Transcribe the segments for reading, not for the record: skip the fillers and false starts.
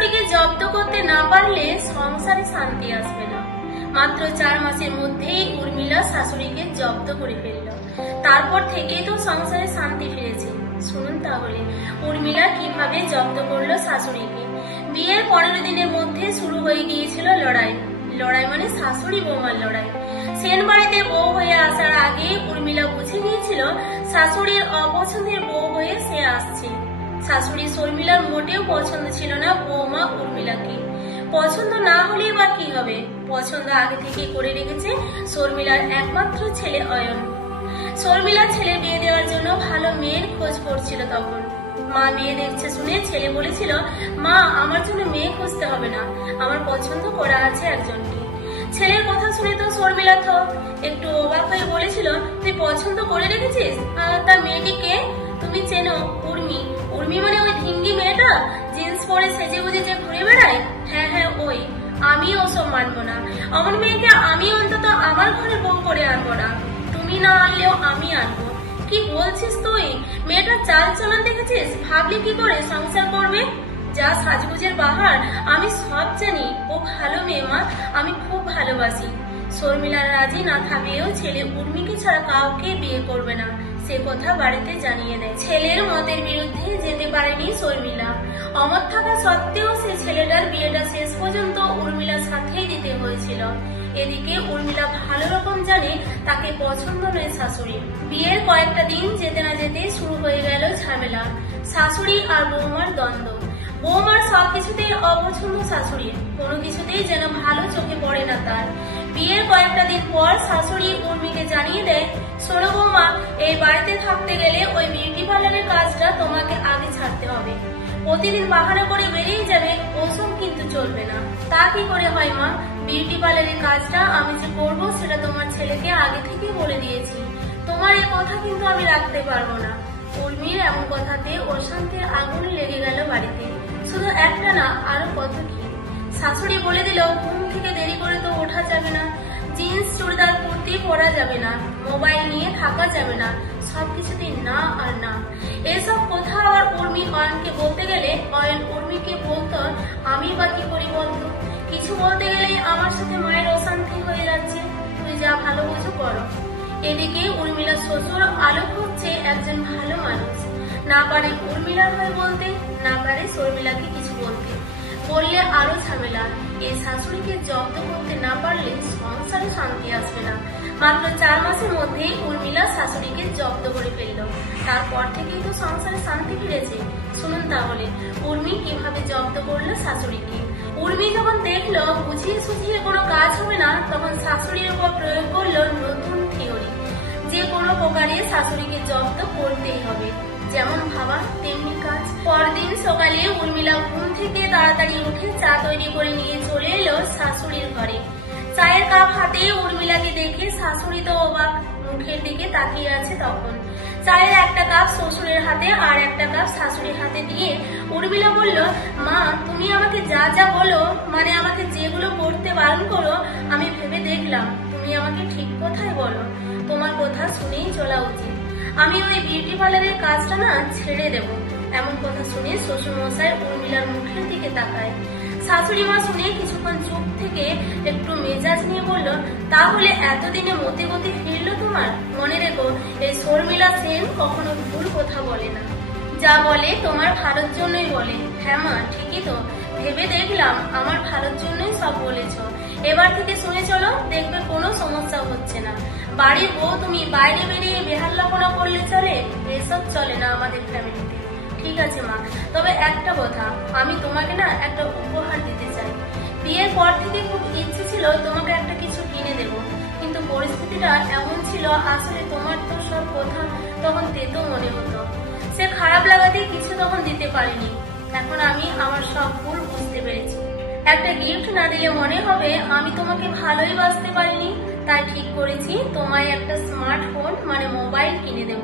শাশুড়িকে জব্দ করতে না পারলে সংসারে শান্তি আসবে না। মাত্র 4 মাসের মধ্যেই উর্মিলা শাশুড়িকে জব্দ করে ফেলল। তারপর থেকেই তো সংসারে শান্তি ফিরেছে। শুনুন তাহলে উর্মিলা কিভাবে জব্দ করলো শাশুড়িকে। বিয়ের 15 দিনের মধ্যে শুরু হয়ে গিয়েছিল লড়াই। লড়াই মানে শাশুড়ি বৌমার লড়াই। সেন বাড়িতে বউ হয়ে আসার আগে উর্মিলা বুঝে গিয়েছিল শাশুড়ির অপছন্দের বউ হয়ে সে আসছে। শাশুড়ি শর্মিলার মোটেও পছন্দ ছিল না বৌমা উর্মিলাকে। পছন্দ না হলেই বা কি হবে, পছন্দ আগে থেকে করে রেখেছে শর্মিলার একমাত্র ছেলে অয়ন। শর্মিলার ছেলে বিয়ে দেওয়ার জন্য ভালো মেয়ের খোঁজ করছিল। তখন মা মেয়ে দেখছে শুনে ছেলে বলেছিল, মা আমার জন্য মেয়ে খুঁজতে হবে না, আমার পছন্দ করা আছে একজনকে। ছেলের কথা শুনে তো শর্মিলা তো একটু অবাক হয়ে বলেছিল, তুই পছন্দ করে রেখেছিস? তা মেয়েটিকে তুমি চেনো? উর্মি। উর্মি মানে ওই ঢিঙ্গি মেয়েটা জিন্স পরে সেজে বুঝে যে ঘুরে বেড়ায়? হ্যাঁ হ্যাঁ ওই। আমি ওসব মানবো না। আমার মেয়েকে আমি অন্তত আমার ঘরে বউ করে আনবো না। তুমি না আনলেও আমি আনবো। কি বলছিস তুই? মেয়েটার চাল চলন দেখেছিস? ভাবলি কি করে সংসার করবে? যা সাজগুজের বাহার আমি সব জানি। ও ভালো মেয়ে মা, আমি খুব ভালোবাসি। শর্মিলা রাজি না থাকলেও ছেলে উর্মিকে ছাড়া কাউকে বিয়ে করবে না সে কথা বাড়িতে জানিয়ে দেয়। ছেলের মতের বিরুদ্ধে যেতে পারেনি শর্মিলা। অমত থাকা সত্ত্বেও সে ছেলেটার বিয়েটা শেষ পর্যন্ত উর্মিলার সাথেই দিতে হয়েছিল। এদিকে উর্মিলা ভালো রকম জানে তাকে পছন্দ নয় শাশুড়ি। বিয়ের কয়েকটা দিন যেতে না যেতে শুরু হয়ে গেল ঝামেলা। শাশুড়ি আর বৌমার দ্বন্দ্ব। বৌমার সবকিছুতেই অপছন্দ শাশুড়ির, কোনো কিছুতেই যেন ভালো চোখে পড়ে না তার। বিয়ের কয়েকটা দিন পর শাশুড়ি উর্মিকে জানিয়ে দেয়, শোনো বৌমা, এই বাড়িতে থাকতে গেলে ওই বিউটি পার্লারের কাজটা তোমাকে আগে ছাড়তে হবে। প্রতিদিন বাহানা করে বেরিয়ে যাবে, ওসব কিন্তু চলবে না। তা কি করে হয় মা? বিউটি পার্লারের কাজটা আমি যে করবো সেটা তোমার ছেলেকে আগে থেকে বলে দিয়েছি। তোমার এই কথা কিন্তু আমি রাখতে পারবো না। উর্মির এমন কথাতে অশান্তির আগুন লেগে গেল বাড়িতে। শুধু একটা না, আরো কত কি। শাশুড়ি বলে দিল, ঘুম থেকে দেরি করে তো ওঠা যাবে না, জিন্স চুড়িদার কুর্তি পরা যাবে না, মোবাইল নিয়ে থাকা যাবে না, সবকিছুতেই না আর না। এসব কথা আবার উর্মি অয়নকে বলতে গেলে অয়ন উর্মিকে বলতো, আমি বা কি করি বলতো? কিছু বলতে গেলেই আমার সাথে মায়ের অশান্তি হয়ে যাচ্ছে, তুই যা ভালো বুঝো করো। এদিকে উর্মিলার শ্বশুর আলোক হচ্ছে একজন ভালো মানুষ। না পারে উর্মিলার হয়ে বলতে, না পারে শর্মিলাকে কিছু বলতে। বললে আরো ঝামেলা। এই শাশুড়িকে জব্দ করতে না পারলে সংসারে শান্তি আসবে না। মাত্র 4 মাসের মধ্যেই উর্মিলা শাশুড়িকে জব্দ করে ফেললো। তারপর থেকেই তো সংসারে শান্তি ফিরেছে। শুনুন তাহলে উর্মি কিভাবে জব্দ করলো শাশুড়িকে। উর্মি যখন দেখলো বুঝিয়ে সুঝিয়ে কোনো কাজ হবে না, তখন শাশুড়ির উপর প্রয়োগ করলো নতুন থিওরি। যে কোনো প্রকারে শাশুড়িকে জব্দ করতেই হবে, যেমন ভাবা তেমনি কাজ। পরদিন সকালে উর্মিলা ঘুম থেকে তাড়াতাড়ি উঠে চা তৈরি করে নিয়ে চলে এলো শাশুড়ির ঘরে। চায়ের কাপ হাতে উর্মিলাকে দেখে শাশুড়ি তো অবাক, মুখের দিকে তাকিয়ে আছে। তখন চায়ের একটা কাপ শ্বশুরের হাতে আর একটা কাপ শাশুড়ির হাতে দিয়ে উর্মিলা বলল, মা তুমি আমাকে যা যা বলো, মানে আমাকে যেগুলো করতে বারণ করো, আমি ভেবে দেখলাম তুমি আমাকে ঠিক কথাই বলো। তোমার কথা শুনেই চলা উচিত। আমি ওই বিউটি পার্লারের কাজটা না ছেড়ে দেব। এমন কথা শুনে শ্বশুর মশাই উর্মিলার মুখের দিকে তাকায়। শাশুড়ি মা শুনে কিছুক্ষণ চুপ থেকে একটু মেজাজ নিয়ে বলল, তাহলে এতদিনে মতি গতি ফিরলো তোমার? মনে রেখো, এই শর্মিলা সেন কখনো ভুল কথা বলে না, যা বলে তোমার ভালোর জন্যই বলে। হ্যাঁ মা ঠিকই তো, ভেবে দেখলাম আমার ভালোর জন্যই সব বলেছ। এবার থেকে শুনে চলো, দেখবে কোনো সমস্যা হচ্ছে না। বাড়ির বউ তুমি বাইরে বেরিয়ে বেহাল্লাপনা করলে চলে? এসব চলে না আমাদের ফ্যামিলিতে। ঠিক আছে মা, তবে একটা কথা, আমি তোমাকে না একটা উপহার দিতে চাই। বিয়ের পর থেকে খুব ইচ্ছে ছিল তোমাকে একটা কিছু কিনে দেব, কিন্তু পরিস্থিতিটা এমন ছিল, আসলে তোমার তো সব কথা তখন তেতো মনে হতো। সে খারাপ লাগাতেই কিছু তখন দিতে পারিনি। এখন আমি আমার সব ভুল বুঝতে পেরেছি। একটা গিফট না দিলে মনে হবে আমি তোমাকে ভালোই বাসতে পারিনি। তাই ঠিক করেছি তোমায় একটা স্মার্টফোন মানে মোবাইল কিনে দেব,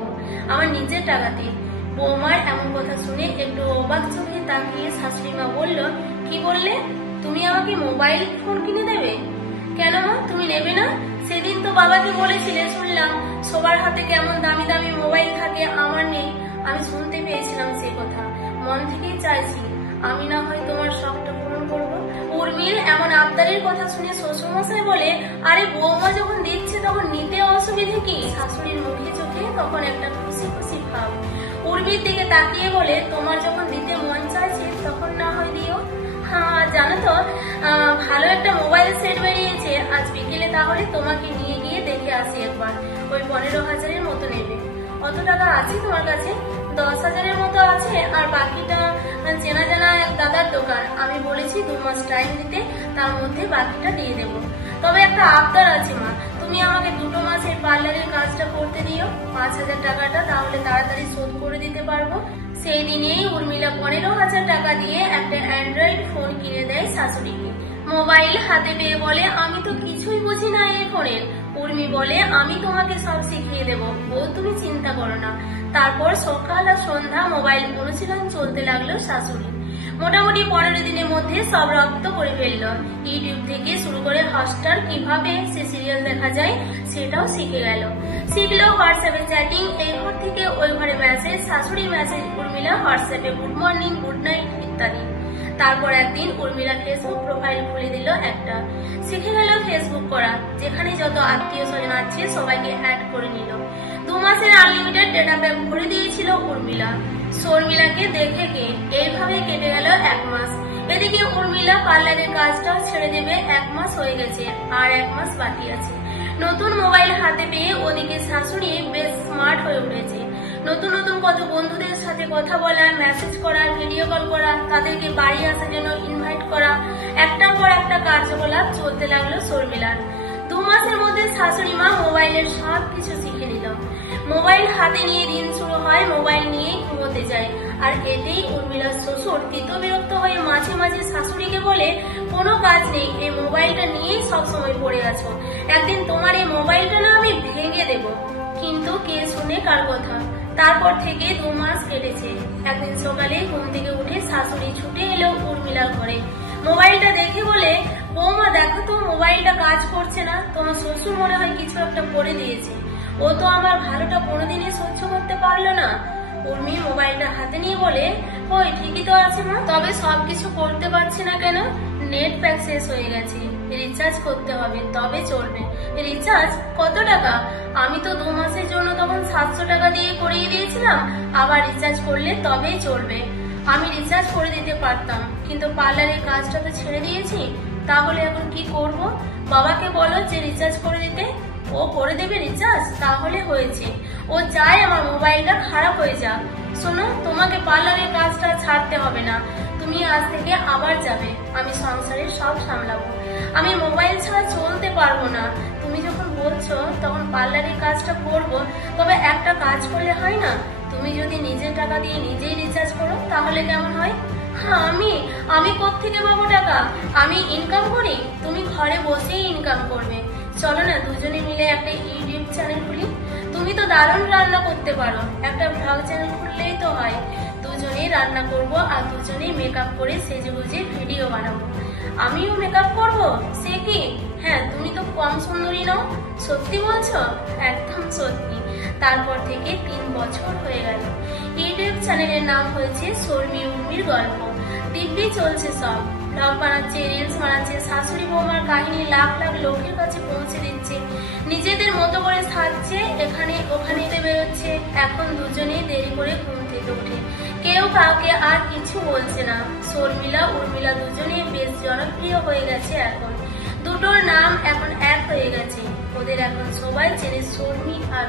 আমার নিজের টাকাতে। বৌমার এমন কথা শুনে একটু অবাক চোখে তাকিয়ে শাশুড়ি মা বলল, কি বললে? তুমি আমাকে মোবাইল ফোন কিনে দেবে? কেন মা, তুমি নেবে না? সেদিন তো বাবাকে বলেছিলে, শুনলাম সবার হাতে কেমন দামি দামি মোবাইল থাকে, আমার নেই। আমি শুনতে পেয়েছিলাম সে কথা, মন থেকেই চাইছি আমি না হয় তোমার শখটা পূরণ করবো। উর্মির এমন আবদারের কথা শুনে শ্বশুরমশাই বলে, আরে বৌমা যখন দিচ্ছে তখন নিতে অসুবিধে কি? শাশুড়ির মুখে চোখে তখন একটা খুশি খুশি ভাব। উর্মির দিকে তাকিয়ে বলে, তোমার যখন দিতে মন চাইছে তখন না হয় দিও। হ্যাঁ জানো তো, ভালো একটা মোবাইল সেট বেরিয়েছে, আজ বিকেলে তাহলে তোমাকে নিয়ে গিয়ে দেখে আসি একবার। ওই 15,000-এর মতো নেবে। অত টাকা আছে তোমার কাছে? 10,000-এর মতো আছে, আর বাকিটা চেনা জানা এক দাদার দোকান, আমি বলেছি 2 মাস টাইম দিতে, তার মধ্যে বাকিটা দিয়ে দেব। তবে একটা আবদার আছে মা, তুমি আমাকে 2 মাসের পার্লারের কাজটা করতে দিও। 5,000 টাকাটা তাহলে তাড়াতাড়ি শোধ করে দিতে পারবো। সেই দিনেই উর্মিলা 15,000 টাকা দিয়ে একটা অ্যান্ড্রয়েড ফোন কিনে দেয় শাশুড়িকে। মোবাইল হাতে পেয়ে বলে, আমি তো কিছুই বুঝি না এই ফোনের। উর্মি বলে, আমি তোমাকে সব শিখিয়ে দেবো, ও তুমি চিন্তা করো না। তারপর সকাল আর সন্ধ্যা মোবাইল অনুশীলন চলতে লাগলো শাশুড়ি। মোটামুটি 15 দিনের মধ্যে সব রপ্ত করে ফেলল। ইউটিউব থেকে শুরু করে হটস্টার কিভাবে সে সিরিয়াল দেখা যায় সেটাও শিখে গেল। শিখলো হোয়াটসঅ্যাপে চ্যাটিং, এই ঘর থেকে ওই ঘরে মেসেজ, শাশুড়ির মেসেজ উর্মিলা হোয়াটসঅ্যাপে গুড মর্নিং গুড নাইট ইত্যাদি। তারপর একদিন উর্মিলা ফেসবুক প্রোফাইল খুলে দিল একটা। শিখে গেল ফেসবুক করা, যেখানে যত আত্মীয় স্বজন আছে সবাইকে অ্যাড করে নিল। 2 মাসের আনলিমিটেড ডেটা প্যাক ভরে দিয়েছিল উর্মিলা। শর্মিলাকে দেখে কে এইভাবে কেটে গেল 1 মাস। এদিকে উর্মিলা পার্লারের কাজটাও ছেড়ে দেবে, 1 মাস হয়ে গেছে, আর 1 মাস বাকি আছে। নতুন মোবাইল হাতে পেয়ে ওদিকে শাশুড়ি বেশ স্মার্ট হয়ে উঠেছে। নতুন নতুন কত বন্ধুদের সাথে কথা বলা, মেসেজ করা, ভিডিও কল করা, তাদেরকে বাড়ি আসার জন্য ইনভাইট করা, একটার পর একটা কার্যকলাপ চলতে লাগলো শর্মিলার। 2 মাসের মধ্যে শাশুড়ি মা মোবাইলের সব কিছু শিখে নিল। মোবাইল হাতে নিয়ে দিন শুরু হয়, মোবাইল নিয়েই ঘুমোতে যায়। আর এতেই উর্মিলার শ্বশুর তীব্র বিরক্ত হয়ে মাঝে মাঝে শাশুড়িকে বলে, কোনো কাজ নেই, এই মোবাইলটা নিয়েই সবসময় পড়ে আছো, একদিন তোমার এই মোবাইলটা না আমি ভেঙে দেব। কিন্তু কে শুনে কার কথা। তারপর থেকে 2 মাস কেটেছে। একদিন সকালে ঘুম থেকে উঠে শাশুড়ি ছুটে এলো উর্মিলার ঘরে। মোবাইলটা দেখে বলে, বৌমা দেখো তো মোবাইলটা কাজ করছে না, তোমার শ্বশুর মনে হয় কিছু একটা করে দিয়েছে, ও তো আমার ভালোটা কোনোদিনই সহ্য করতে পারলো না। উর্মি মোবাইলটা হাতে নিয়ে বলে, ওই ঠিকই তো আছে মা, তবে সবকিছু করতে পারছি না কেন? নেট প্যাক শেষ হয়ে গেছে, রিচার্জ করতে হবে তবে চলবে। রিচার্জ কত টাকা? আমি তো 2 মাসের জন্য তখন 700 টাকা দিয়ে করিয়ে দিয়েছিলাম, আবার রিচার্জ করলে তবেই চলবে। আমি রিচার্জ করে দিতে পারতাম, কিন্তু পার্লারের কাজটা তো ছেড়ে দিয়েছি, তাহলে এখন কি করব? বাবাকে বলো যে রিচার্জ করে দিতে, ও করে দেবে রিচার্জ, তাহলে হয়েছে। ও চায় আমার মোবাইলটা খারাপ হয়ে যাক। শোনো, তোমাকে পার্লারের কাজটা ছাড়তে হবে না, তুমি আজ থেকে আবার যাবে, আমি সংসারের সব সামলাবো। আমি মোবাইল ছাড়া চলতে পারবো না, তুমি যখন বলছো তখন পার্লারের কাজটা করবো, তবে একটা কাজ করলে হয় না? তুমি যদি নিজের টাকা দিয়ে নিজেই রিচার্জ করো তাহলে কেমন হয়? হ্যাঁ, আমি কোত্থেকে পাবো টাকা? আমি ইনকাম করি, তুমি ঘরে বসেই ইনকাম করবে। চলো না দুজনে মিলে একটা ইউটিউব চ্যানেল খুলি। তুমি তো দারুণ রান্না করতে পারো, একটা ব্লগ চ্যানেল খুললেই তো হয়। দুজনেই রান্না করব আর দুজনেই মেকআপ করে সেজেগুজে ভিডিও বানাবো। আমিও মেকআপ করব, সে কি? হ্যাঁ, তুমি তো কম সুন্দরী নও। সত্যি বলছো? একদম সত্যি। তারপর থেকে 3 বছর হয়ে গেল। ইউটিউব চ্যানেলের নাম হয়েছে শর্মি উর্মির গল্প। দিব্যি চলছে সব। ব্লগ বানাচ্ছে, রিলস বানাচ্ছে, শাশুড়ি বৌমার কাহিনী লাখ লাখ লোকের কাছে পৌঁছে দিচ্ছে, নিজেদের মতো করে থাকছে, এখানে ওখানে বেরোচ্ছে। এখন দুজনেই দেরি করে ঘুম থেকে ওঠে, কেউ কাউকে আর কিছু বলছে না। শর্মিলা উর্মিলা দুজনেই বেশ জনপ্রিয় হয়ে গেছে এখন। দুটোর নাম এখন এক হয়ে গেছে, ওদের এখন সবাই চেনে শর্মি আর